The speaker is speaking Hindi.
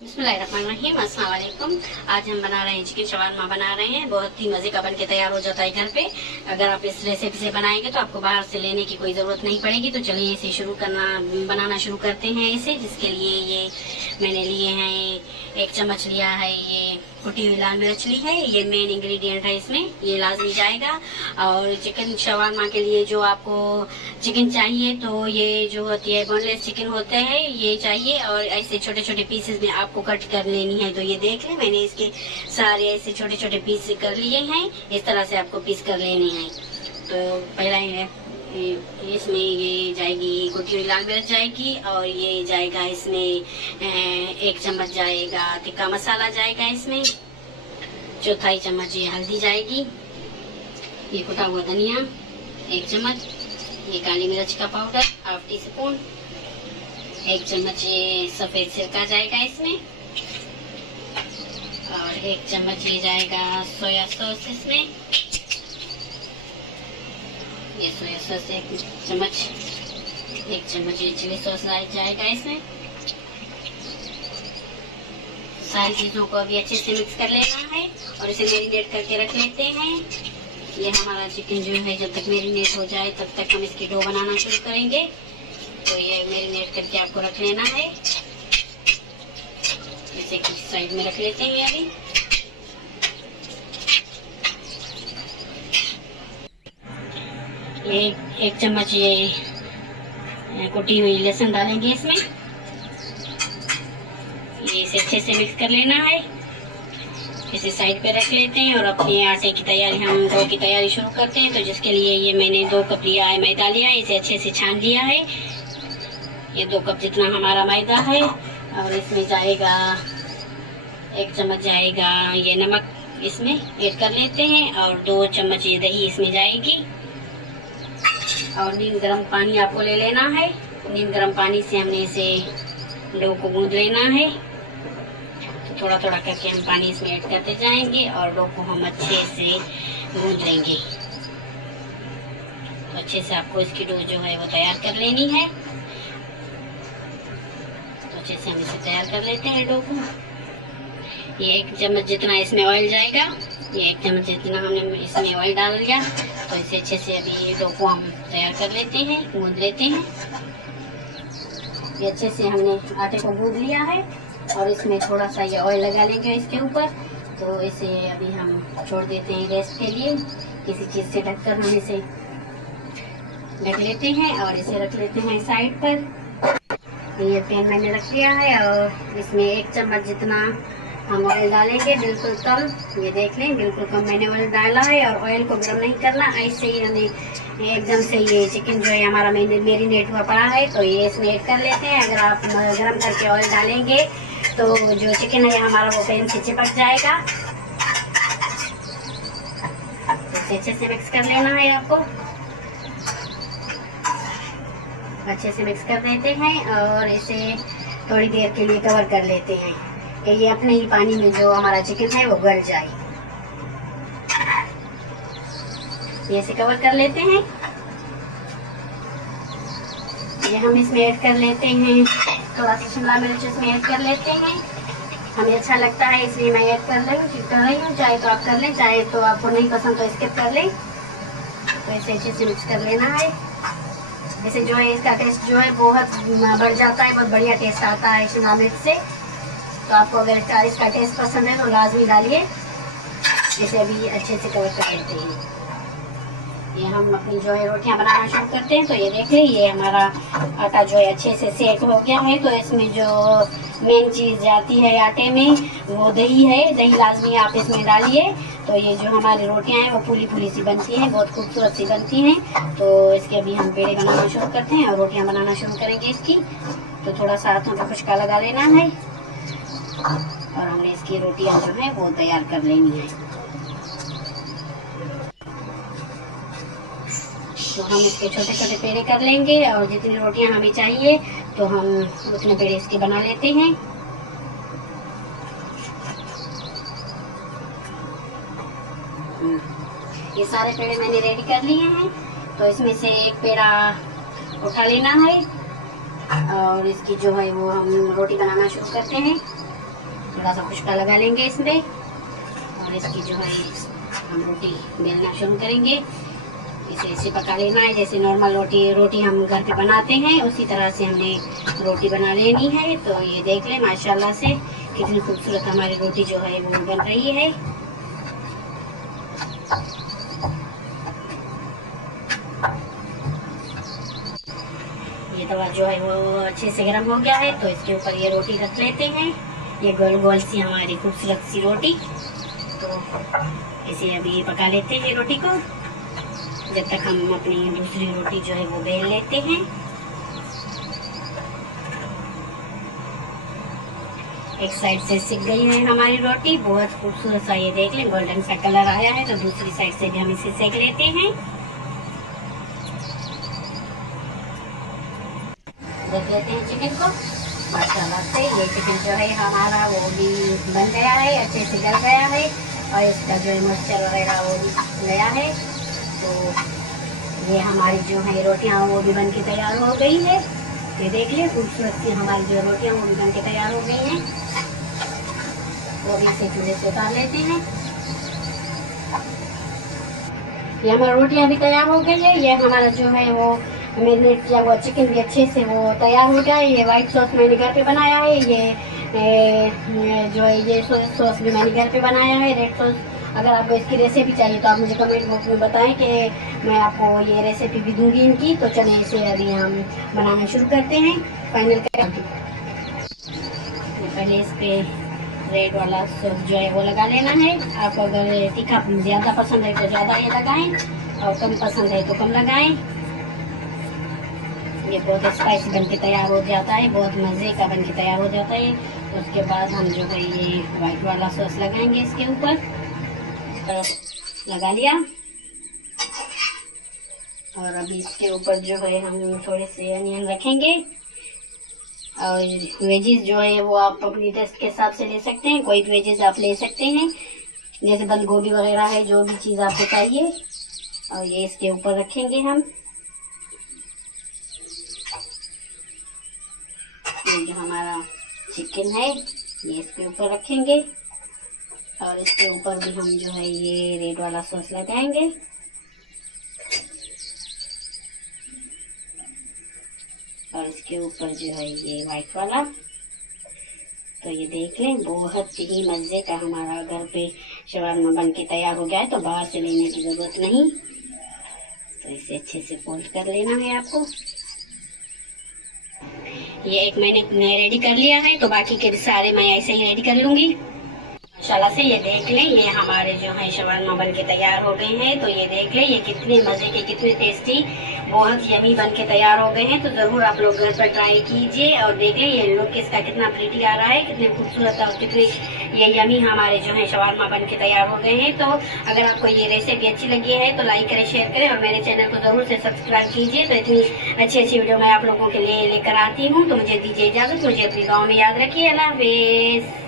बिस्मिल्लाहिर्रहमानिर्रहीम, अस्सलाम वालेकुम। आज हम बना रहे हैं चिकन शवारमा बना रहे हैं। बहुत ही मजे का बन के तैयार हो जाता है घर पे। अगर आप इस रेसिपी से बनाएंगे तो आपको बाहर से लेने की कोई जरूरत नहीं पड़ेगी। तो चलिए इसे बनाना शुरू करते हैं इसे। जिसके लिए ये मैंने लिए हैं, 1 चम्मच लिया है ये कुटी हुई लाल मिर्च ली है। ये मेन इंग्रेडिएंट है इसमें, ये लाजमी जाएगा। और चिकन शवारमा के लिए जो आपको चिकन चाहिए तो ये जो होती है बोनलेस चिकन होता है ये चाहिए। और ऐसे छोटे छोटे पीसेस में आपको कट कर लेनी है। तो ये देख लें, मैंने इसके सारे ऐसे छोटे छोटे पीस कर लिए हैं। इस तरह से आपको पीस कर लेने हैं। तो पहला इसमें ये जाएगी कुटी हुई लाल मिर्च जाएगी, और ये जाएगा इसमें 1 चम्मच जाएगा टिक्का मसाला जाएगा इसमें। 1/4 चम्मच ये हल्दी जाएगी। ये कुटा हुआ धनिया 1 चम्मच। ये काली मिर्च का पाउडर 1/2 टीस्पून। 1 चम्मच ये सफेद सिरका जाएगा इसमें। और 1 चम्मच ये जाएगा सोया सॉस इसमें। ये सोया सॉस 1 चम्मच। 1 चम्मच ये चिली सॉस जाएगा इसमें। सारी चीजों को अभी अच्छे से मिक्स कर लेना है और इसे मैरिनेट करके रख लेते हैं। ये हमारा चिकन जो है जब तक मैरिनेट हो जाए तब तक हम इसकी डो बनाना शुरू करेंगे। तो ये मैरिनेट करके आपको रख लेना है। इसे किसी साइड में रख लेते हैं अभी। ये 1 चम्मच ये कुटी हुई लहसुन डालेंगे इसमें। ये इसे अच्छे से मिक्स कर लेना है। इसे साइड पे रख लेते हैं और अपने आटे की तैयारी, हम डो की तैयारी शुरू करते हैं। तो जिसके लिए ये मैंने 2 कप लिया है मैदा लिया है। इसे अच्छे से छान लिया है। ये 2 कप जितना हमारा मैदा है। और इसमें जाएगा 1 चम्मच जाएगा ये नमक इसमें ऐड कर लेते हैं। और 2 चम्मच ये दही इसमें जाएगी। और नीम गर्म पानी आपको ले लेना है। नीम गर्म पानी से हमने इसे डो को गूंद लेना है। तो थोड़ा थोड़ा करके हम पानी इसमें ऐड करते जाएंगे और डो को हम अच्छे से गूंद लेंगे। तो अच्छे से आपको इसकी डो जो है वो तैयार कर लेनी है। तो अच्छे से हम इसे तैयार कर लेते हैं डो को। ये 1 चम्मच जितना इसमें ऑयल जाएगा। ये 1 चम्मच जितना हमने इसमें ऑयल डाल दिया। तो इसे अच्छे से अभी डो को हम तैयार कर लेते हैं, गूंद लेते हैं। ये अच्छे से हमने आटे को गूंद लिया है और इसमें थोड़ा सा ये ऑयल लगा लेंगे इसके ऊपर। तो इसे अभी हम छोड़ देते हैं रेस्ट के लिए। किसी चीज़ से ढककर हम इसे ढक लेते हैं और इसे रख लेते हैं साइड पर। ये पैन मैंने रख लिया है और इसमें 1 चम्मच जितना हम ऑयल डालेंगे, बिल्कुल कम। ये देख लें, बिल्कुल कम मैंने ऑयल डाला है। और ऑयल को गर्म नहीं करना, ऐसे ही हमें एकदम से ये चिकन जो है हमारा मैरिनेट हुआ पड़ा है तो ये इसमें ऐड कर लेते हैं। अगर आप गर्म करके ऑयल डालेंगे तो जो चिकन है हमारा वो पैन से चिपक जाएगा। इसे अच्छे से मिक्स कर लेना है आपको। अच्छे से मिक्स कर देते हैं और इसे थोड़ी देर के लिए कवर कर लेते हैं कि ये अपने ही पानी में जो हमारा चिकन है वो गल जाए। ये इसे कवर कर लेते हैं। ये हम इसमें ऐड कर लेते हैं थोड़ा सा शिमला मिर्च इसमें ऐड कर लेते हैं। हमें अच्छा लगता है इसलिए मैं ऐड कर रही हूँ। चाहे तो आप कर लें, चाहे तो आपको नहीं पसंद तो स्किप कर लें। तो इसे अच्छे से मिक्स कर लेना है। इसे जो है इसका टेस्ट जो है बहुत बढ़ जाता है, बहुत बढ़िया टेस्ट आता है शिमला मिर्च से। तो आपको अगर इसका टेस्ट पसंद है तो लाजमी डालिए। इसे अभी अच्छे से कवर कर लेते हैं। ये हम अपनी जो है रोटियां बनाना शुरू करते हैं। तो ये देखिए, ये हमारा आटा जो है अच्छे से सेट हो गया है। तो इसमें जो मेन चीज़ जाती है आटे में वो दही है। दही लाजमी आप इसमें डालिए। तो ये जो हमारी रोटियां हैं वो फूली फूली सी बनती हैं, बहुत खूबसूरत सी बनती हैं। तो इसके अभी हम पेड़े बनाना शुरू करते हैं और रोटियां बनाना शुरू करेंगे इसकी। तो थोड़ा सा हाथों पे खुशका लगा लेना है और हमने इसकी रोटियां जो है वो तैयार कर लेनी है। तो हम इसके छोटे छोटे पेड़े कर लेंगे और जितनी रोटियां हमें चाहिए तो हम उतने पेड़े इसके बना लेते हैं। ये सारे पेड़े मैंने रेडी कर लिए हैं। तो इसमें से एक पेड़ा उठा लेना है और इसकी जो है वो हम रोटी बनाना शुरू करते हैं। थोड़ा सा खुशका लगा लेंगे इसमें और इसकी जो है हम रोटी बेलना शुरू करेंगे। इसे ऐसे पका लेना है जैसे नॉर्मल रोटी हम घर पे बनाते हैं, उसी तरह से हमने रोटी बना लेनी है। तो ये देख लें माशाल्लाह से कितनी खूबसूरत हमारी रोटी जो है वो बन रही है। ये तवा जो है वो अच्छे से गर्म हो गया है, तो इसके ऊपर ये रोटी रख लेते हैं। ये गोल गोल सी हमारी खूबसूरत सी रोटी, तो इसे अभी पका लेते हैं रोटी को, जब तक हम अपनी दूसरी रोटी जो है वो बेल लेते हैं। एक साइड से सिक गई है हमारी रोटी, बहुत खूबसूरत सा ये देख लें गोल्डन सा कलर आया है। तो दूसरी साइड से भी हम इसे सेक लेते हैं। देख लेते हैं चिकन को, माशाल्लाह से ये चिकन जो है हमारा वो भी बन गया है, अच्छे से गल गया है और इसका जो है मॉइस्चर वगैरह वो भी गया है। तो ये हमारी जो है रोटियां वो भी बन के तैयार हो गई है। ये देख लिया खूबसूरत सी हमारी जो रोटियां वो भी बन के तैयार हो गई हैं। वो भी इसे चूल्हे से उतार लेते हैं। ये हमारी रोटियां भी तैयार हो गई है। ये हमारा जो है वो मैरिनेट किया हुआ चिकन भी अच्छे से वो तैयार हो गया है। ये व्हाइट सॉस मैंने घर पे बनाया है। ये जो है ये सॉस भी मैंने घर पे बनाया है, रेड सॉस। अगर आपको इसकी रेसिपी चाहिए तो आप मुझे कमेंट बॉक्स में बताएं कि मैं आपको ये रेसिपी भी दूंगी इनकी। तो चलें इसे अभी हम बनाना शुरू करते हैं। फाइनल कर पहले इस पे रेड वाला सॉस जो है वो लगा लेना है। आपको अगर तीखा ज़्यादा पसंद है तो ज़्यादा ये लगाएं और कम पसंद है तो कम लगाएं। ये बहुत स्पाइसी बन के तैयार हो जाता है, बहुत मज़े का बन के तैयार हो जाता है। तो उसके बाद हम जो है ये वाइट वाला सॉस लगाएंगे इसके ऊपर। तो लगा लिया और अभी इसके ऊपर जो है हम थोड़े से अनियन रखेंगे और वेजेस जो है वो आप अपनी टेस्ट के हिसाब से ले सकते हैं। कोई भी वेजेस आप ले सकते हैं, जैसे बंद गोभी वगैरह है, जो भी चीज़ आपको चाहिए। और ये इसके ऊपर रखेंगे हम। ये जो हमारा चिकन है ये इसके ऊपर रखेंगे और इसके ऊपर भी हम जो है ये रेड वाला सॉस लगाएंगे। और इसके ऊपर जो है ये वाइट वाला। तो ये देख लें बहुत ही मज़े का हमारा घर पे शवारमा बन के तैयार हो गया है। तो बाहर से लेने की ज़रूरत नहीं। तो इसे अच्छे से फोल्ड कर लेना है आपको। ये एक मैंने रेडी कर लिया है, तो बाकी के सारे मैं ऐसे ही रेडी कर लूंगी। माशाल्लाह से ये देख लें ये हमारे जो है शवारमा बन के तैयार हो गए हैं। तो ये देख लें ये कितने मज़े के, कितने टेस्टी, बहुत यमी बन के तैयार हो गए हैं। तो ज़रूर आप लोग घर पर ट्राई कीजिए और देख लें ये लुक इसका कितना प्रीटी आ रहा है, कितने खूबसूरत और कितने ये यमी हमारे जो है शवारमा बन के तैयार हो गए हैं। तो अगर आपको ये रेसिपी अच्छी लगी है तो लाइक करें, शेयर करें और मेरे चैनल को ज़रूर से सब्सक्राइब कीजिए। तो इतनी अच्छी अच्छी वीडियो मैं आप लोगों के लिए लेकर आती हूँ। तो मुझे दीजिए इजाज़त, मुझे अपनी गाँव में याद रखिए। अल्लाह हाफिज़।